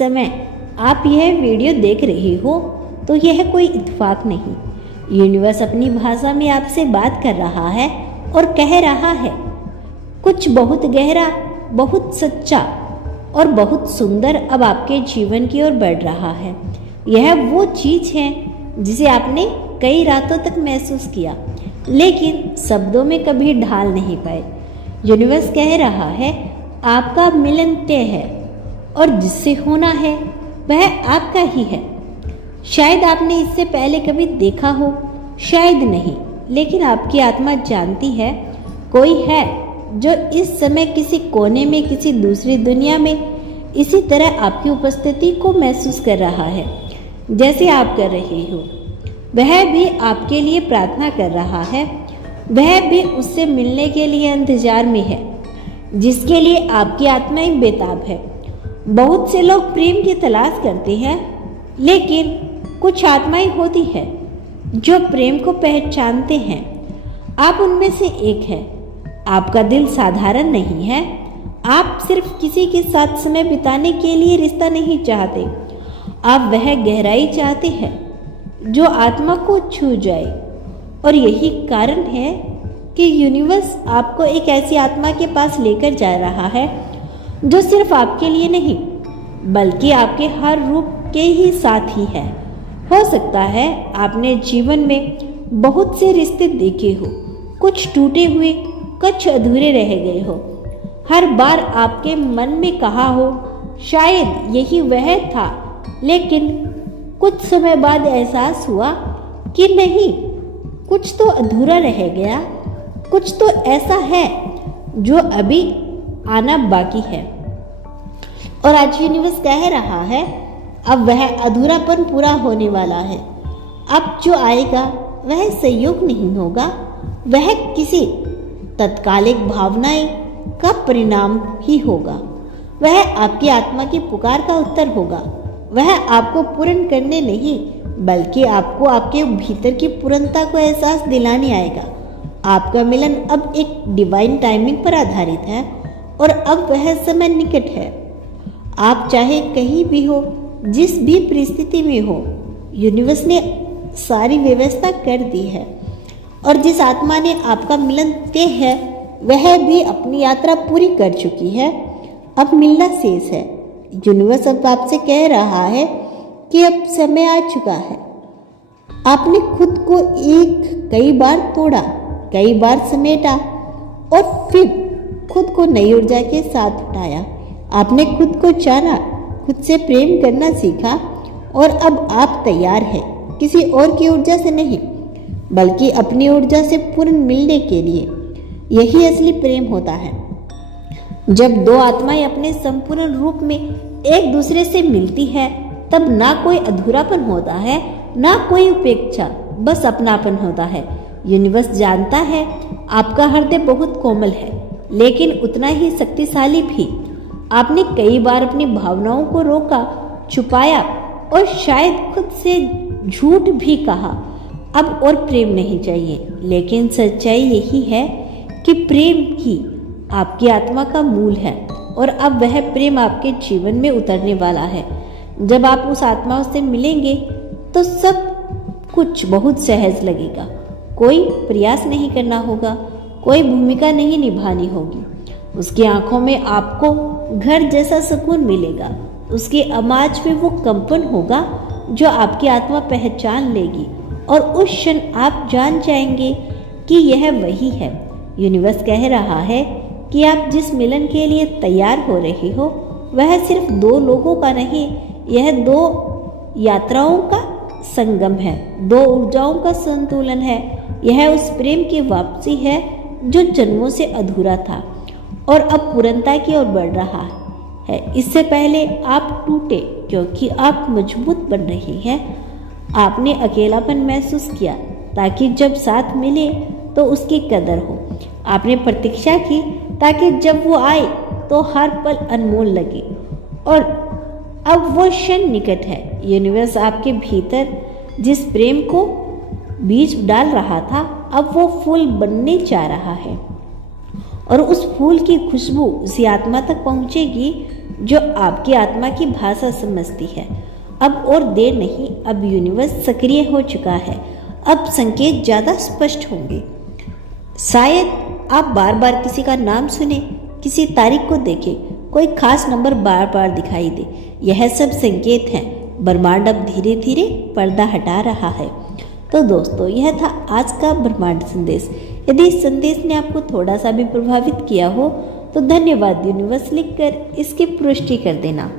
समय आप यह वीडियो देख रहे हो तो यह कोई इत्तेफाक नहीं। यूनिवर्स अपनी भाषा में आपसे बात कर रहा है और कह रहा है कुछ बहुत गहरा, बहुत सच्चा और बहुत सुंदर अब आपके जीवन की ओर बढ़ रहा है। यह वो चीज़ है जिसे आपने कई रातों तक महसूस किया लेकिन शब्दों में कभी ढाल नहीं पाए। यूनिवर्स कह रहा है आपका मिलन तय है और जिससे होना है वह आपका ही है। शायद आपने इससे पहले कभी देखा हो, शायद नहीं, लेकिन आपकी आत्मा जानती है कोई है जो इस समय किसी कोने में, किसी दूसरी दुनिया में इसी तरह आपकी उपस्थिति को महसूस कर रहा है जैसे आप कर रहे हो। वह भी आपके लिए प्रार्थना कर रहा है, वह भी उससे मिलने के लिए इंतजार में है जिसके लिए आपकी आत्माएं बेताब है। बहुत से लोग प्रेम की तलाश करते हैं लेकिन कुछ आत्माएं होती है जो प्रेम को पहचानते हैं। आप उनमें से एक हैं। आपका दिल साधारण नहीं है। आप सिर्फ किसी के साथ समय बिताने के लिए रिश्ता नहीं चाहते, आप वह गहराई चाहते हैं जो आत्मा को छू जाए। और यही कारण है कि यूनिवर्स आपको एक ऐसी आत्मा के पास लेकर जा रहा है जो सिर्फ आपके लिए नहीं बल्कि आपके हर रूप के ही साथ ही है। हो सकता है आपने जीवन में बहुत से रिश्ते देखे हो, कुछ टूटे हुए, कुछ अधूरे रह गए हो। हर बार आपके मन में कहा हो शायद यही वह था, लेकिन कुछ समय बाद एहसास हुआ कि नहीं, कुछ तो अधूरा रह गया, कुछ तो ऐसा है जो अभी आना बाकी है। और आज यूनिवर्स कह रहा है अब वह अधूरापन पूरा होने वाला है। अब जो आएगा वह संयोग नहीं होगा, वह किसी तत्कालिक भावनाएं का परिणाम ही होगा। वह आपकी आत्मा की पुकार का उत्तर होगा। वह आपको पूर्ण करने नहीं बल्कि आपको आपके भीतर की पूर्णता को एहसास दिलाने आएगा। आपका मिलन अब एक डिवाइन टाइमिंग पर आधारित है और अब वह समय निकट है। आप चाहे कहीं भी हो, जिस भी परिस्थिति में हो, यूनिवर्स ने सारी व्यवस्था कर दी है और जिस आत्मा ने आपका मिलन तय है वह भी अपनी यात्रा पूरी कर चुकी है। अब मिलना शेष है। यूनिवर्स अब आपसे कह रहा है कि अब समय आ चुका है। आपने खुद को कई बार तोड़ा, कई बार समेटा और फिर खुद को नई ऊर्जा के साथ उठाया। आपने खुद को जाना, खुद से प्रेम करना सीखा और अब आप तैयार हैं किसी और की ऊर्जा से नहीं बल्कि अपनी ऊर्जा से पूर्ण मिलने के लिए। यही असली प्रेम होता है। जब दो आत्माएं अपने संपूर्ण रूप में एक दूसरे से मिलती है तब ना कोई अधूरापन होता है, ना कोई उपेक्षा, बस अपनापन होता है। यूनिवर्स जानता है आपका हृदय बहुत कोमल है लेकिन उतना ही शक्तिशाली भी। आपने कई बार अपनी भावनाओं को रोका, छुपाया और शायद खुद से झूठ भी कहा अब और प्रेम नहीं चाहिए, लेकिन सच्चाई यही है कि प्रेम ही आपकी आत्मा का मूल है और अब वह प्रेम आपके जीवन में उतरने वाला है। जब आप उस आत्मा से मिलेंगे तो सब कुछ बहुत सहज लगेगा। कोई प्रयास नहीं करना होगा, कोई भूमिका नहीं निभानी होगी। उसकी आंखों में आपको घर जैसा सुकून मिलेगा। उसकी आवाज में वो कंपन होगा जो आपकी आत्मा पहचान लेगी और उस क्षण आप जान जाएंगे कि यह वही है। यूनिवर्स कह रहा है कि आप जिस मिलन के लिए तैयार हो रहे हो वह सिर्फ दो लोगों का नहीं, यह दो यात्राओं का संगम है, दो ऊर्जाओं का संतुलन है। यह उस प्रेम की वापसी है जो जन्मों से अधूरा था और अब पूर्णता की ओर बढ़ रहा है। इससे पहले आप टूटे क्योंकि आप मजबूत बन रही हैं। आपने अकेलापन महसूस किया ताकि जब साथ मिले तो उसकी कदर हो। आपने प्रतीक्षा की ताकि जब वो आए तो हर पल अनमोल लगे और अब वो क्षण निकट है। यूनिवर्स आपके भीतर जिस प्रेम को बीज डाल रहा था अब वो फूल बनने जा रहा है और उस फूल की खुशबू उसी आत्मा तक पहुंचेगी जो आपकी आत्मा की भाषा समझती है। अब और देर नहीं, अब यूनिवर्स सक्रिय हो चुका है। अब संकेत ज़्यादा स्पष्ट होंगे। शायद आप बार बार किसी का नाम सुने, किसी तारीख को देखें, कोई खास नंबर बार बार दिखाई दे। यह सब संकेत हैं। ब्रह्मांड अब धीरे धीरे पर्दा हटा रहा है। तो दोस्तों, यह था आज का ब्रह्मांड संदेश। यदि इस संदेश ने आपको थोड़ा सा भी प्रभावित किया हो तो धन्यवाद यूनिवर्स लिखकर इसकी पुष्टि कर देना।